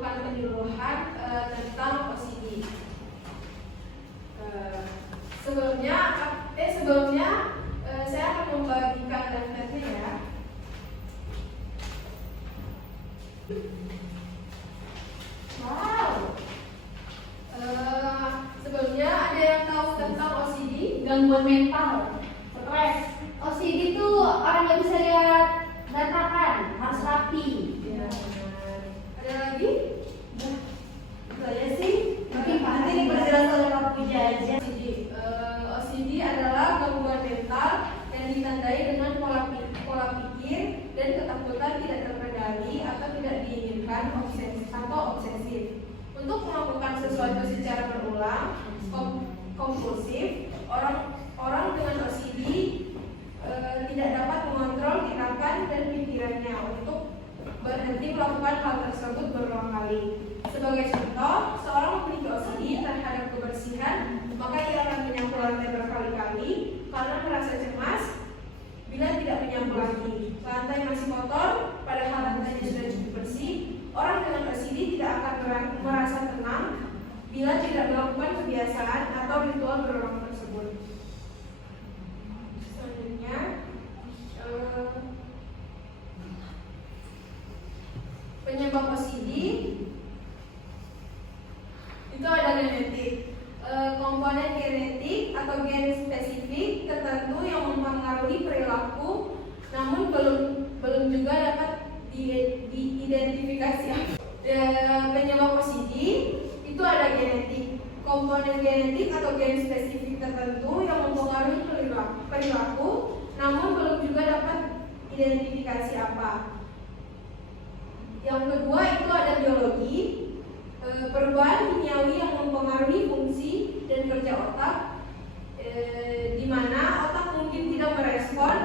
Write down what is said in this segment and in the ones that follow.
melakukan penyuluhan tentang OCD. Sebelumnya saya akan membagikan daftarnya ya. Wow. Sebelumnya ada yang tahu tentang OCD? Gangguan mental, stres. OCD itu orang nggak bisa lihat berantakan, harus rapi. Ya. Ada lagi? Itu aja sih. Mungkin Nanti diperjelas oleh Kak Puja aja. OCD adalah gangguan mental yang ditandai dengan pola pikir dan ketakutan tidak terkendali atau tidak diinginkan obsesif. Untuk melakukan sesuatu secara berulang, kompulsif, orang dengan OCD tidak dapat mengontrol tindakan dan pikirannya untuk berhenti melakukan hal tersebut berulang kali. Sebagai contoh, seorang memiliki OCD terhadap kebersihan, maka ia akan menyapu lantai berkali-kali karena merasa cemas bila tidak menyapu lagi. Lantai masih kotor, padahal lantainya sudah cukup bersih. Orang dengan OCD tidak akan merasa tenang bila tidak melakukan kebiasaan atau ritual berulang tersebut. Selanjutnya, penyebab OCD itu ada genetik. Komponen genetik atau gen spesifik tertentu yang mempengaruhi perilaku, namun belum juga dapat diidentifikasi. Penyebab OCD itu ada genetik. Komponen genetik atau gen spesifik tertentu yang mempengaruhi perilaku, namun belum juga dapat identifikasi apa. Yang kedua itu ada biologi. Perubahan kimiawi yang mempengaruhi fungsi dan kerja otak, di mana otak mungkin tidak merespon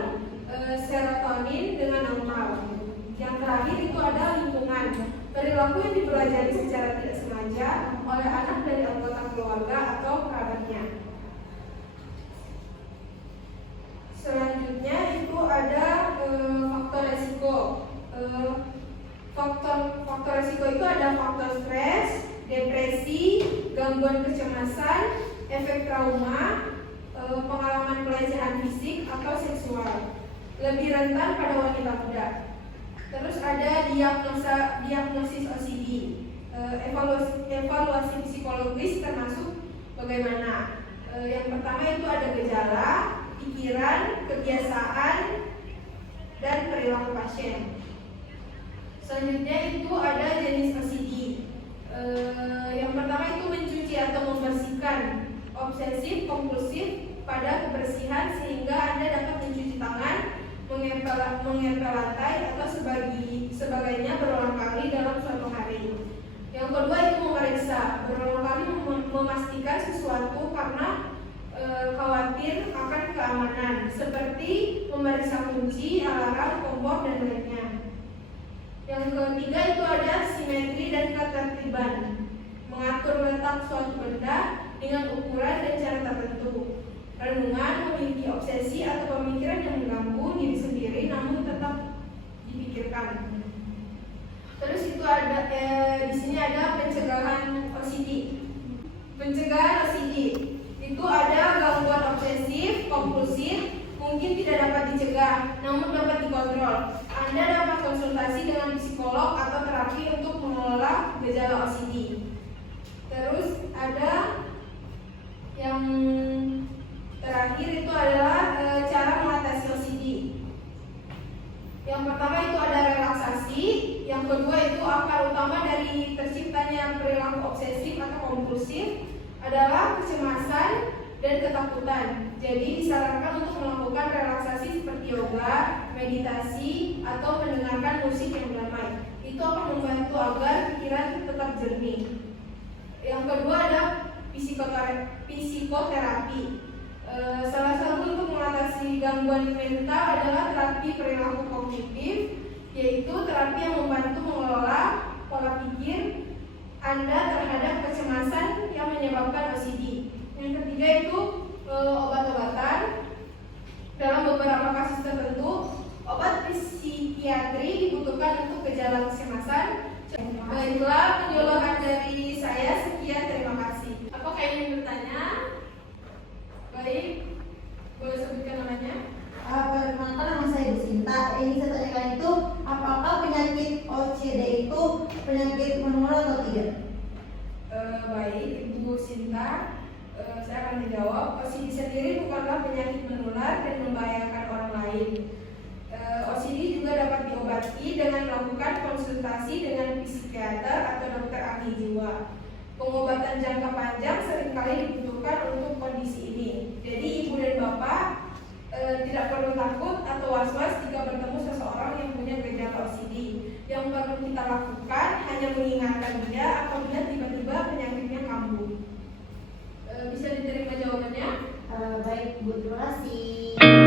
serotonin dengan normal. Yang terakhir itu ada lingkungan. Perilaku yang dipelajari secara tidak sengaja oleh anak dari anggota keluarga atau kerabatnya. Selanjutnya itu ada faktor resiko. Faktor resiko itu ada faktor stres, depresi, gangguan kecemasan, efek trauma, pengalaman pelecehan fisik atau seksual. Lebih rentan pada wanita muda. Terus ada diagnosis OCD. Evaluasi psikologis termasuk bagaimana? Yang pertama itu ada gejala, pikiran, kebiasaan, dan perilaku pasien. Selanjutnya itu ada jenis OCD. Yang pertama itu mencuci atau membersihkan, obsesif, kompulsif pada kebersihan sehingga Anda dapat mencuci tangan, mengepel lantai atau sebagainya berulang kali dalam suatu hari. Yang kedua itu memeriksa, berulang kali memastikan sesuatu karena khawatir akan keamanan, seperti memeriksa kunci, alarm, kompor, dan lainnya. Yang ketiga itu ada simetri dan ketertiban, mengatur letak suatu benda dengan ukuran dan cara tertentu. Renungan, memiliki obsesi atau pemikiran yang mengganggu diri sendiri namun tetap dipikirkan. Terus itu ada di sini ada pencegahan OCD. Pencegahan OCD itu ada gangguan obsesif, kompulsif, mungkin tidak dapat dicegah, namun dapat dikontrol. Anda dapat konsultasi dengan psikolog atau terapi untuk mengelola gejala OCD. Terus ada yang terakhir itu adalah cara mengatasi OCD. Yang pertama itu ada relaksasi. Yang kedua itu akar utama dari terciptanya perilaku obsesif atau kompulsif adalah kecemasan dan ketakutan. Jadi disarankan untuk melakukan relaksasi seperti yoga, meditasi, atau mendengarkan musik yang damai. Itu akan membantu agar pikiran tetap jernih. Yang kedua ada psikoterapi. Salah satu untuk mengatasi gangguan mental adalah terapi perilaku kognitif, yaitu terapi yang membantu mengelola pola pikir Anda terhadap kecemasan yang menyebabkan OCD. Yang ketiga itu obat-obatan. Dalam beberapa kasus tertentu, obat psikiatri dibutuhkan untuk gejala kecemasan. Baiklah, penyakit menular atau tidak? Baik, Ibu Sinta, saya akan menjawab. OCD sendiri bukanlah penyakit menular dan membahayakan orang lain. OCD juga dapat diobati dengan melakukan konsultasi dengan psikiater atau dokter ahli jiwa. Pengobatan jangka panjang seringkali dibutuhkan untuk kondisi ini. Jadi ibu dan bapak tidak perlu takut atau was-was jika bertemu seseorang yang punya gejala OCD. Yang perlu kita lakukan hanya mengingatkan dia apabila tiba-tiba penyakitnya kambuh. Bisa diterima jawabannya? Baik Bu, terima kasih.